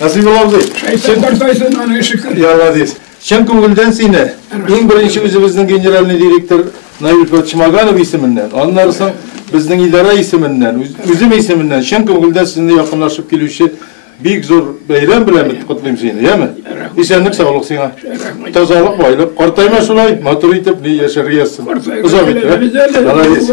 Nasip olamız. Şeytan tartaysın ana şükür. Ya deyiz. Şen көңілден seni. En birinci özümüzün generalni direktör Nail Çimaganov isiminden. Ondan sonra bizden idara isiminden, özüm isiminden şen көңілден sizinle yakınlaşıp gelişi büyük zor bayram bilen kutlayayım seni, değil mi? İsenlik, sağlık sana. Tazalık, baylık. Qartayma şulay, motor itip ne yaşar yazsın. Uzak et. Allah deyiz.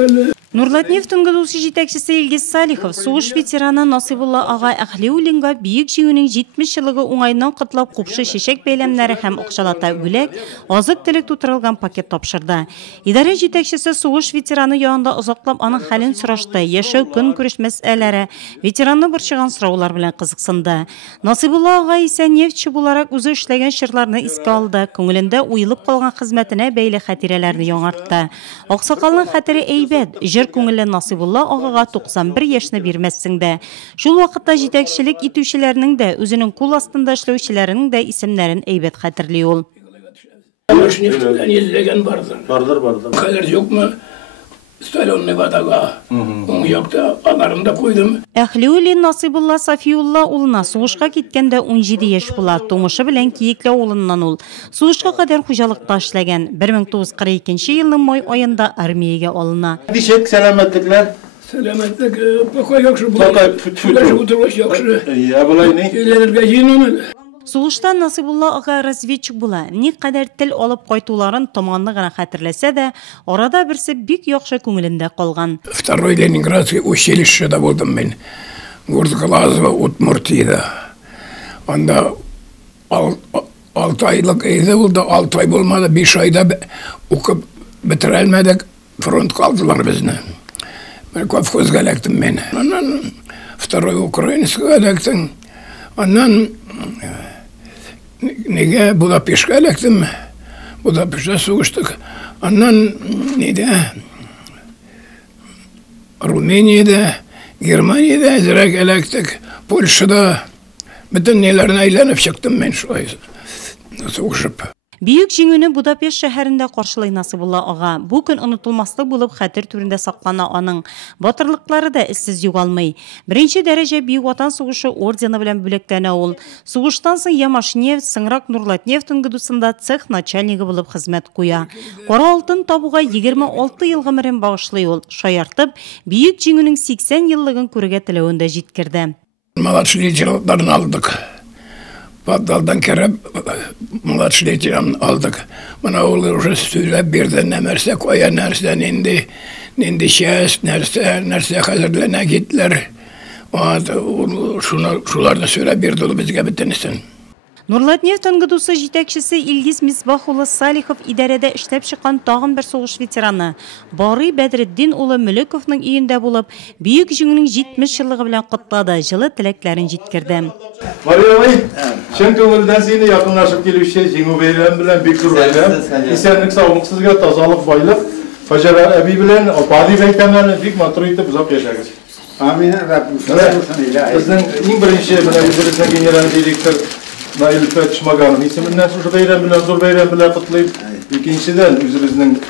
Нурлатнефть ыңгылушы жетекчisi Илгиз Салихов, сугыш ветераны Насибулла ага Ахлиулинга бийик жеңүнүң 70 жылыгы уңайынан кытлап купшы шешек бейлемнәре һәм акчалата үлек, азык-төлек тутырылган пакет тапшырды. Идара жетекчisi сугыш ветераны янында озаклап аның хәлен сорашты, яшәү көн күреш мәсьәләләре, ветеранны борчыган сораулар белән кызыксынды. Насибулла ага исә нефтче буларак үзе эшләгән чырларны искә алды, күңелендә уелып калган хезмәтенә бәйле хатирәләрне яңартты. Аксакалның хәтере әйбәт, көңілі Насибулла ағаға 91 яшны бирмәссеңдә. Шул вакытта җитәкчелек итүчеләрнең дә, үзенең кул астында эшләүчеләрнең дә исемнәрен әйбәт хәтерли ул. Бардыр. Хәзер юкмы? Сталонны ватага. Уң якта аларында куйдым. Әхлиуллин Насибулла Сафиулла улына сугышка киткәндә 17 яшь була. Тумышы белән Киекле авылыннан ул. Сугышка кадәр хуҗалыкта эшләгән. 1942 елның май аенда армиягә алына. Дишек, сәламәтлекләр. Сәламәтлек, покой яхшы була. Шулай утырыш яхшы. Я булай ни? Еләргә җыйнамы? Сугыштан Насибулла ага разведчик була. Ни кадәр тел алып кайтуларын томанлы гына хәтерләсә дә, арада берсе бик яхшы күңелендә калган. Второй Ленинградский училищеда булдым мен. Гурдглазова Удмуртиядә. Анда 6 айлык әйдә булды, 6 ай булмады, 5 айда укып бетерә алмадык, фронтка алдылар безне. Мен колхозга электим мен. Аннан второй украинская электим. Аннан неге Будапештка электим. Будапештта сугыштык. Аннан неде Румыниядә, Германиядә әзрәк электик. Польшада бүтән неләрне әйләнеп чыктым мен шулай. Сугышып. Büyük җиңүне Будапешт шәһәрендә каршылый Насибулла ага. Бу көн онытылмаслык булып хәтер түрендә саклана аның. Батырлыклары да эзсез югалмый. Беренче дәрәҗә Бөек Ватан сугышы ордены белән бүләкләнә ул. Сугыштан соң Ямашнефть, соңрак Нурлатнефть ыңгыдысында цех начальнигы булып хезмәт куя. Кара алтын табуга 26 ел гомерен багышлый ул. Шаяртып, Бөек җиңүнең 80 еллыгын күрергә теләвен дә җиткерде. Младший лейтенанттан алдык. Подвалдан кереп, младший лейтенант алдык. Мына ул уже сөйләп бирде, нәрсә кая, нәрсә нинди шәс, нәрсә хәзерләнә китләр. Шуларны сөйләп бирде ул безгә бөтенесен. Нурлатнефть ыңгыдысы җитәкчесе Илгиз Мисбахулы Салихов идарәдә эшләп чыккан тагын бер сугыш ветераны Барый Бәдретдин улы Мөлековның өендә булып, бөек җиңүнең 70 еллыгы белән котлады, җылы теләкләрен җиткерде. Мария, шен көңелдән сине якынлашып килүче җиңү бәйрәме белән бик зур бәйрәм. Исәнлек, саулык сезгә, тазалык, байлык. Фаҗара әби белән Апади бәйтәмнәрне бик матур итеп узак яшәгез. Амин, Раббим. Безнең иң беренче белән үзебезнең генераль директор Nail Çimaganov isiminden şu beyram bilen zor beyram bilen kutlayıp ikinciden özümüzün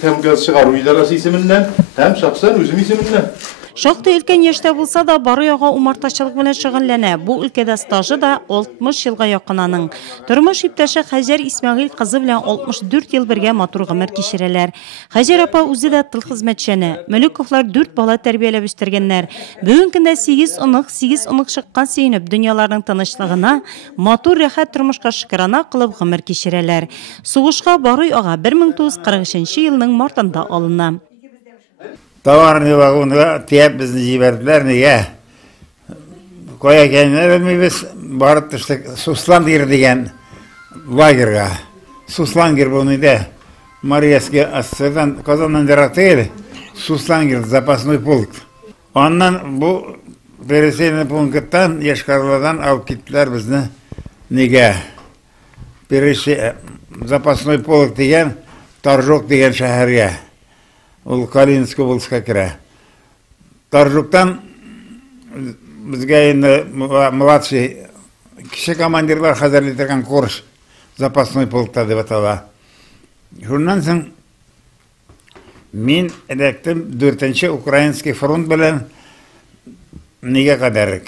hem gaz çıkarı idarası isiminden hem şahsen özüm isiminden. Шактый өлкән яшьтә булса да Барый ага умартачылык белән шөгыльләнә. Бу өлкәдә стажы да 60 елга якынаның. Тормыш иптәше Хаҗар Исмәгыйль кызы белән 64 ел бергә матур гомер кичерәләр. Хаҗар апа үзе дә тыл хезмәтчәне. Мөлековлар 4 бала тәрбияләп үстергәннәр. Бүген көндә 8 онык чыккан сөенеп дөньяларның тынычлыгына, матур рәхәт тормышка шөкранә кылып гомер кичерәләр. Сугышка Барый ага 1943 елның мартында алына. Товарный вагонга тиеп безне җибәрделәр, нигә? Кая икәнне белмибез, барып төштек Суслангер дигән лагерьга. Суслангер бу ниде? Марияске Астадан Казаннан яраты, Суслангер запасной пункт. Аннан бу пересечный пункттан Яшкарладан алып киттеләр безне. Нигә? Запасной пункт дигән Торжок дигән шәһәргә. Ул Калининск облыска керә. Торжоктан безгә инде младший кеше командирлар хәзерләп торган курс запасной пунктта дип атала. Шуннан соң мин электем 4-нче Украинский фронт белән нигә кадәр.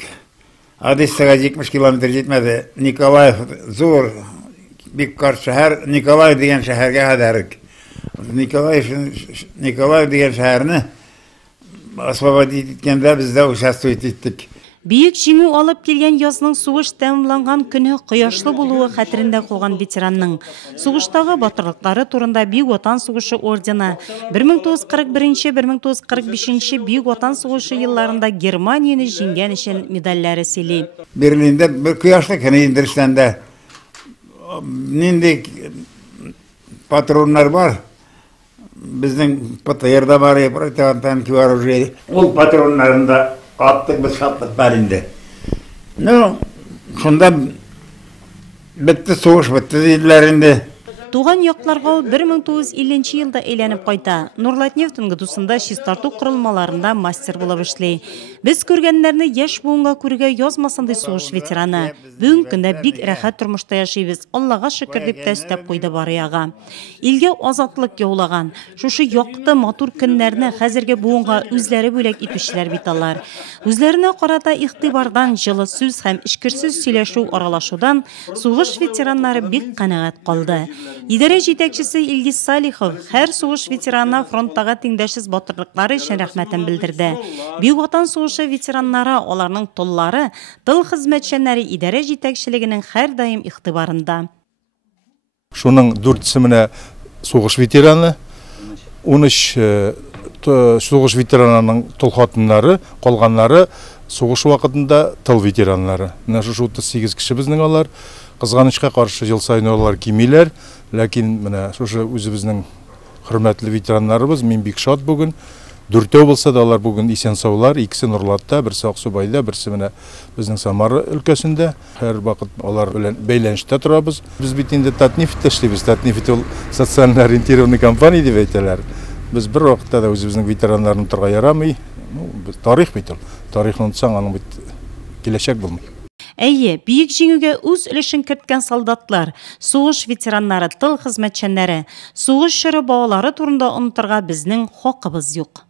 Одессаға 70 километр жетмеді. Николаев зор, бик қарт шәһәр, Николаев деген шәһәргә хәдәрік. Николаев деген шәһәрні освободить еткенде бізде участвовать еттік. Бийик жеңүү алып келген язның сугыш тәмамланган күні кояшлы булуы хәтерендә калган ветеранның сугыштагы батырлыклары турында Бийик Ватан сугышы ордені 1941-1945 Бийик Ватан сугышы елларында Германияны җиңгән өчен медальләре сөйли. Берлинде bir кояшлы көне индирстәндә нинди патроннар бар. Безнең ПТРда бар, противотанки вооружение. Ул патроннарында attık biz şatlık barinde. Şunda bitti soğuş bitti dedilerinde. Туган якларга ул 1950 елда әйләнеп кайта. Нурлатнефть ыңгытусында чистарту курылмаларында мастер булып эшли. Без күргәннәрне яшь буынга күргә язмасындай сугыш ветераны. Бүген көндә бик рәхәт тормышта яшибез. Аллага шөкер дип тәстәп куйды барыяга. Илгә азатлык яулаган. Шушы якты матур көннәрне хәзерге буынга үзләре бүләк итүчеләр бит алар. Үзләренә карата игътибардан, җылы сүз һәм ишкерсез сөйләшү аралашудан сугыш ветераннары бик канәгать калды. İdare җитәкчесе Илгиз Салихов һәр сугыш ветеранына фронттагы тиңдәшсез батырлыклары өчен рәхмәтен белдерде. Бийик Ватан сугышы ветераннары, аларның тыллары, тыл хезмәтчәннәре идарә җитәкчелегенең һәр даим игътибарында. Шуның 4-се менә сугыш ветераны, 13 сугыш ветеранының тыл хатыннары, калганнары сугыш вакытында тыл ветераннары. Менә шу 38 кеше безнең алар. Кызганычка каршы жыл сайын алар кимиләр, ләкин менә шушы үзебезнең хөрмәтле ветераннарыбыз, мин бик шат бүген. 4 булса да алар бүген исән саулар, икесе Нурлатта, берсе Аксубайда, берсе менә безнең Самара өлкәсендә. Һәр вакыт алар белән бәйләнештә торабыз. Без бит инде Татнефтьтә эшлибез. Татнефть ул социаль ориентированный компания дип әйтәләр. Без бер вакытта да үзебезнең ветераннарны торга ярамый. Тарих бит ул. Тарихны унтсаң, аның бит киләчәк булмый. Әйе, бийик җиңүгә үз өлешен керткән солдатлар, сугыш ветераннары, тыл хезмәтчәннәре, сугыш чоры балалары турында онытырга безнең хакыбыз юк.